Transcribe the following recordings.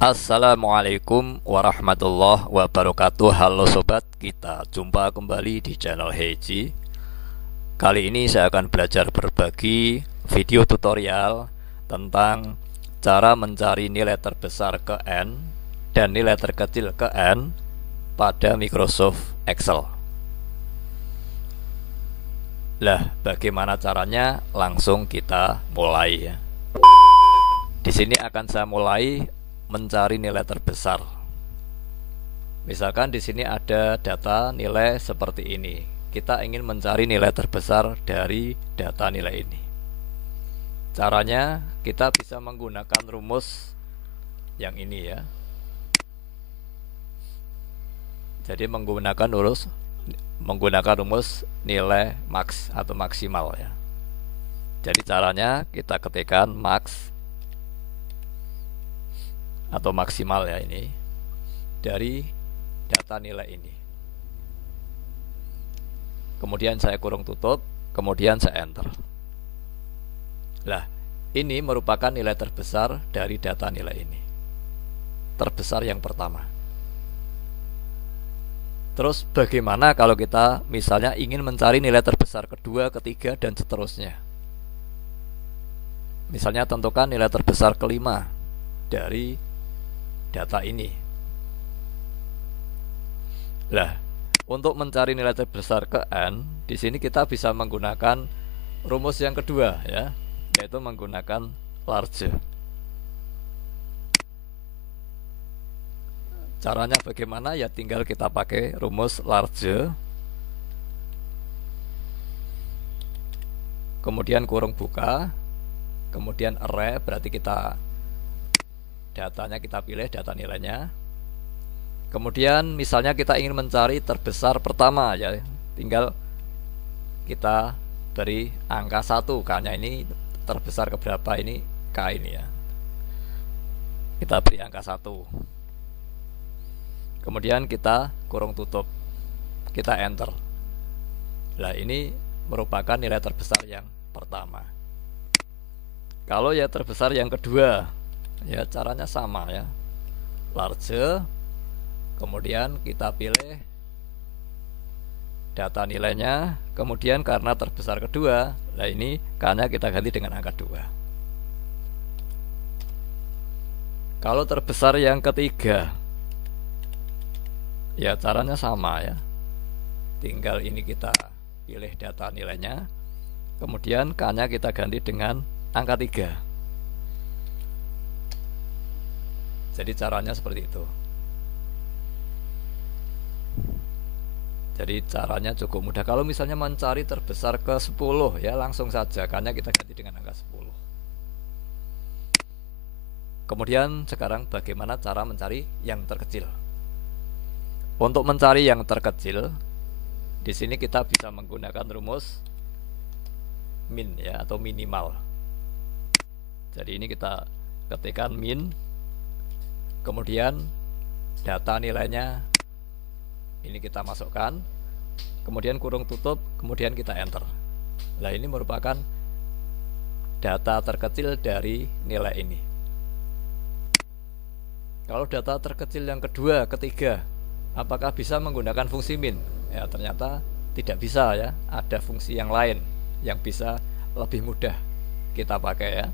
Assalamualaikum warahmatullahi wabarakatuh. Halo sobat, kita jumpa kembali di channel Heiji. Kali ini saya akan belajar berbagi video tutorial tentang cara mencari nilai terbesar ke N dan nilai terkecil ke N pada Microsoft Excel. Lah, bagaimana caranya? Langsung kita mulai ya. Di sini akan saya mulai mencari nilai terbesar. Misalkan di sini ada data nilai seperti ini. Kita ingin mencari nilai terbesar dari data nilai ini. Caranya kita bisa menggunakan rumus yang ini ya. Jadi menggunakan rumus nilai max atau maksimal ya. Jadi caranya kita ketikkan max atau maksimal ya ini dari data nilai ini. Kemudian saya kurung tutup, kemudian saya enter. Lah, ini merupakan nilai terbesar dari data nilai ini. Terbesar yang pertama. Terus bagaimana kalau kita misalnya ingin mencari nilai terbesar kedua, ketiga, dan seterusnya? Misalnya tentukan nilai terbesar kelima dari data ini. Lah, untuk mencari nilai terbesar ke N, di sini kita bisa menggunakan rumus yang kedua ya, yaitu menggunakan large. Caranya bagaimana? Ya tinggal kita pakai rumus large. Kemudian kurung buka, kemudian array, berarti datanya kita pilih, data nilainya. Kemudian misalnya kita ingin mencari terbesar pertama ya, tinggal kita beri angka 1, K-nya ini terbesar keberapa, ini K ini ya. Kita beri angka 1. Kemudian kita kurung tutup, kita enter. Nah, ini merupakan nilai terbesar yang pertama. Kalau ya terbesar yang kedua, ya caranya sama ya, large, kemudian kita pilih data nilainya, kemudian karena terbesar kedua, nah ini K-nya kita ganti dengan angka 2. Kalau terbesar yang ketiga, ya caranya sama ya, tinggal ini kita pilih data nilainya, kemudian K-nya kita ganti dengan angka 3. Jadi caranya seperti itu. Jadi caranya cukup mudah. Kalau misalnya mencari terbesar ke 10 ya, langsung saja K-nya kita ganti dengan angka 10. Kemudian sekarang bagaimana cara mencari yang terkecil? Untuk mencari yang terkecil, di sini kita bisa menggunakan rumus min ya, atau minimal. Jadi ini kita ketikkan min, kemudian data nilainya ini kita masukkan, kemudian kurung tutup, kemudian kita enter. Nah, ini merupakan data terkecil dari nilai ini. Kalau data terkecil yang kedua, ketiga, apakah bisa menggunakan fungsi min? Ya, ternyata tidak bisa ya. Ada fungsi yang lain yang bisa lebih mudah kita pakai ya,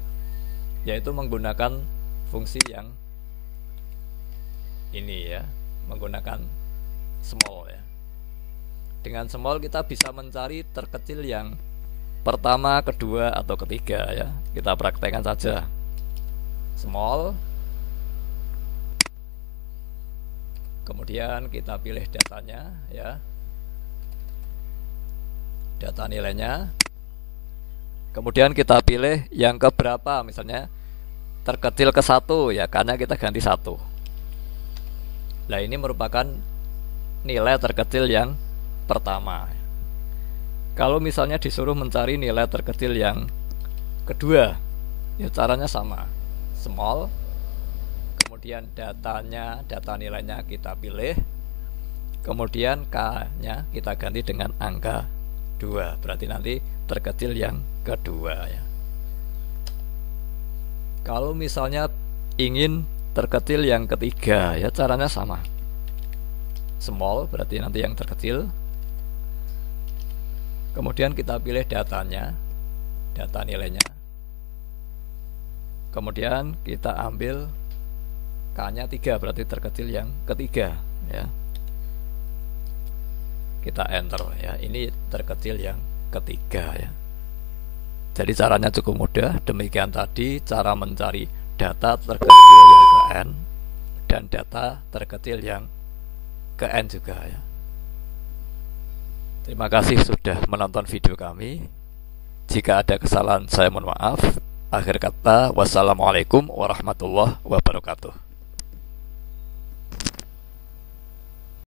yaitu menggunakan fungsi yang ini ya, menggunakan small ya. Dengan small kita bisa mencari terkecil yang pertama, kedua, atau ketiga ya. Kita praktekkan saja. Small, kemudian kita pilih datanya ya, data nilainya, kemudian kita pilih yang keberapa, misalnya terkecil ke 1 ya, karena kita ganti 1. Nah, ini merupakan nilai terkecil yang pertama. Kalau misalnya disuruh mencari nilai terkecil yang kedua, ya caranya sama. Small, kemudian data nilainya kita pilih, kemudian K-nya kita ganti dengan angka 2. Berarti nanti terkecil yang kedua ya. Kalau misalnya ingin terkecil yang ketiga, ya caranya sama. Small berarti nanti yang terkecil. Kemudian kita pilih datanya, data nilainya. Kemudian kita ambil K-nya 3, berarti terkecil yang ketiga, ya. Kita enter, ya. Ini terkecil yang ketiga, ya. Jadi caranya cukup mudah. Demikian tadi cara mencari data terkecil yang ke n dan data terkecil yang ke n juga, ya. Terima kasih sudah menonton video kami. Jika ada kesalahan saya mohon maaf. Akhir kata, wassalamualaikum warahmatullahi wabarakatuh.